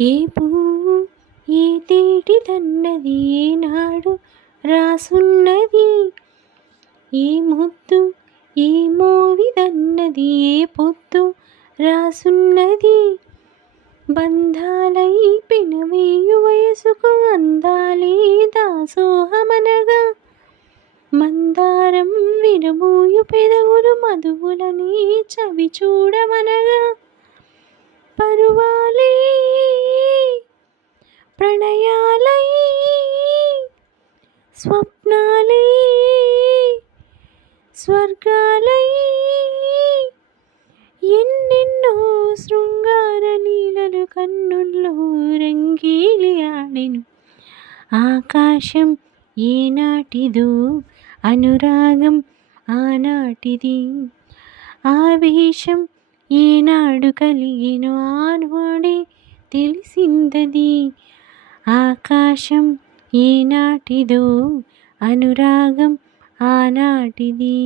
ఏ పువ్వు ఏ తేటిదన్నది ఏనాడు రాసున్నది, ఏ ముద్దు ఏ మోవిదన్నది ఏ పొద్దు రాసున్నది. బంధాలై పెనవేయు వయసుకు అందాలే దాసోహమనగా, మందారం విరబూయు పెదవులు మధువులని చవి చూడమనగా. పరువాలే ప్రణయాలై స్వప్నాలే స్వర్గాలై ఎన్నెన్నో శృంగార లీలలు కన్నుల్లో రంగీలి ఆడెను. ఆకాశం ఏనాటిదో అనురాగం ఆనాటిది, ఆవేశం ఏనాడు కలిగెనో ఆనాడే తెలిసిందది. ఆకాశం ఏనాటిదో అనురాగం ఆనాటిది.